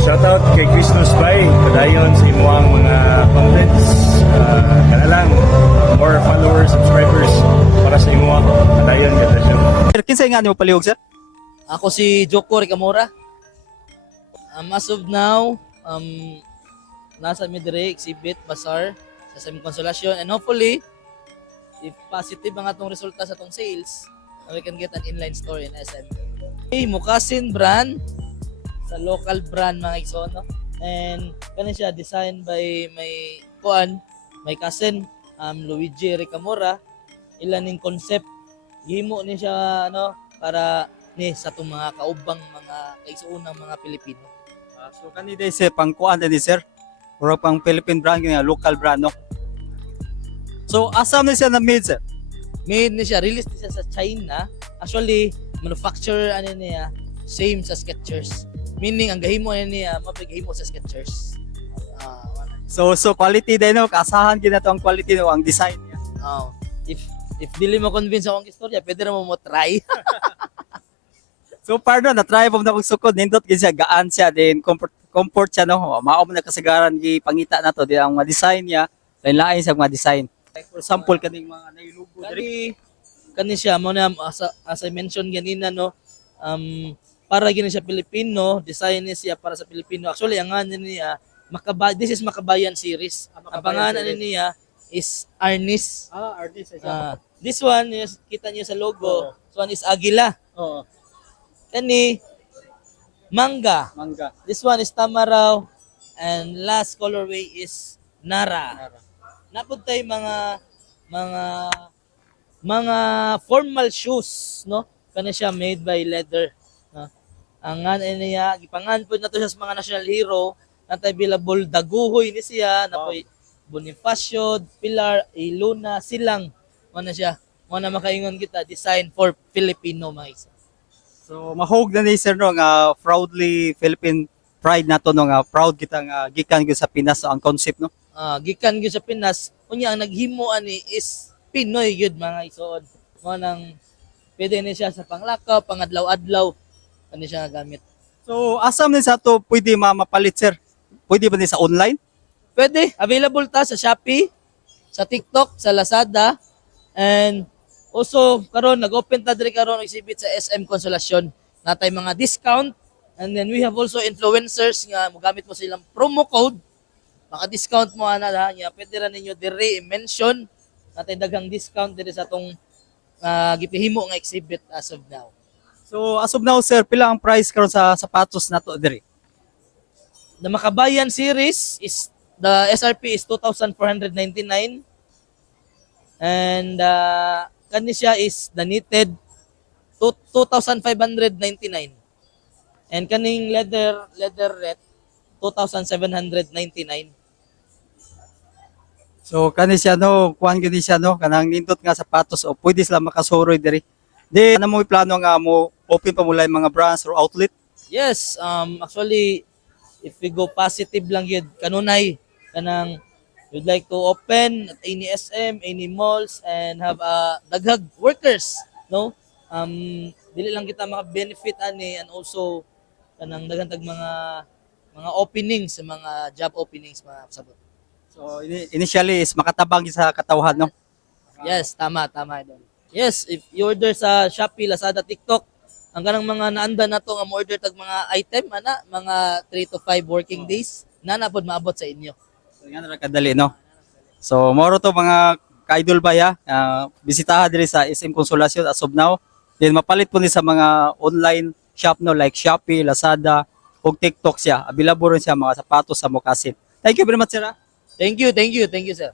Shoutout kay Christmas Bay, padayon sa imuang mga contents. Kana lang, more followers, subscribers para sa imuang padayon ganda siya. Sir, kinsa nga nimo palihog sir? Ako si Joko Ricamora. As of now, nasa Midre Exhibit Bazaar sa SM Consolation, and hopefully if positive ang atong resulta sa atong sales, we can get an inline store in SM. Hey, Mukasin brand sa local brand mga igsoon, no? And kani siya designed by my cousin Luigi Ricamora. Ilan ning concept gihimo ni siya para ni sa itong mga kaubang mga kaigsuunang mga Pilipino. So kani day sir pangkuan din sir. Or pang Philippine brand nga local brand no. So asam na siya na made sir. Made ni siya, release ni siya sa China. Actually, manufacturer niya same sa Skechers. Meaning ang gahimo niya mapigahimo sa Skechers. So quality din no, kaasahan gid nato ang quality no, ang design niya. If dili mo convince akong istorya, pwede na mo try. So pardo na try mo na kog sukod nindot gid siya gaan siya din comfort siya no. Mao man na kasagaran gi pangita nato di ang mga design niya, lain-lain sa mga design. Like for example kaning mga nailugo diri. Kani siya mo na as I mentioned ganina no, para gini siya Pilipino, design niya siya para sa Pilipino. Actually ang ngalan niya this is Makabayan series. Ang pangalan niya is Arnis. Artist This one is kita niyo sa logo. This one is Agila. Oo. Kani Manga. Mangga. This one is Tamaraw, and last colorway is Nara. Napod tayo mga formal shoes, no? Kani siya made by leather, no? Ang niya gipangan po nato siya sa mga national hero, natay available Daguhoy ni siya, napoy Bonifacio, Pilar, Iluna, Silang. Mo na siya. Mo na makaingon kita design for Filipino mga isa. So mahog na ni sir no nga proudly Philippine pride nato no nga proud kita nga gikan gyud sa Pinas ang concept no. Gikan gyud sa Pinas, unya ang naghimo ani is Pinoy gyud mga isuod. Mo nang pwede ni siya sa panglakaw, pangadlaw-adlaw ani siya nga gamit. So asam ni sa to pwede mapalit sir? Pwede ba ni sa online? Pwede, available ta sa Shopee, sa TikTok, sa Lazada, and also karon nag-open ta diri karon exhibit sa SM Consolacion. Natay mga discount, and then we have also influencers nga mogamit mo silang promo code. Maka-discount mo ana nya, pwede ra ninyo diri i-mention. Natay daghang discount diri sa tong gipahimo nga exhibit as of now. So as of now sir, pila ang price karon sa sapatos nato diri? The Makabayan series is the SRP is 2,499, and kani siya is the knitted 2,599, and kaning leatherette 2,799. So kani siya no, kuan gyud siya no, kanang nindot nga sapatos o pwede sila makasuroy diri. Di ano mo plano nga mo open pa mula yung mga branch or outlet? Yes, actually if we go positive lang yun, kanunay kanang you'd like to open at any SM, any malls, and have daghag workers, no? Dili lang kita maka-benefit ani, and also kanang daghang mga openings sa mga job openings mga sabot. So initially is makatabang sa katawhan no. Yes, tama doon. Yes, if you order sa Shopee, Lazada, TikTok, ang kanang mga naanda na to nga mo-order tag mga item mga 3 to 5 working days na pod maabot sa inyo. So yan ra kadali no. So moro to mga ka-idol baya, bisitaha diri sa SM Consolacion as of now. Then mapalit po ni sa mga online shop no like Shopee, Lazada, ug TikTok siya. Available rin siya mga sapatos sa Mukasin. Thank you very much sir. Thank you, sir.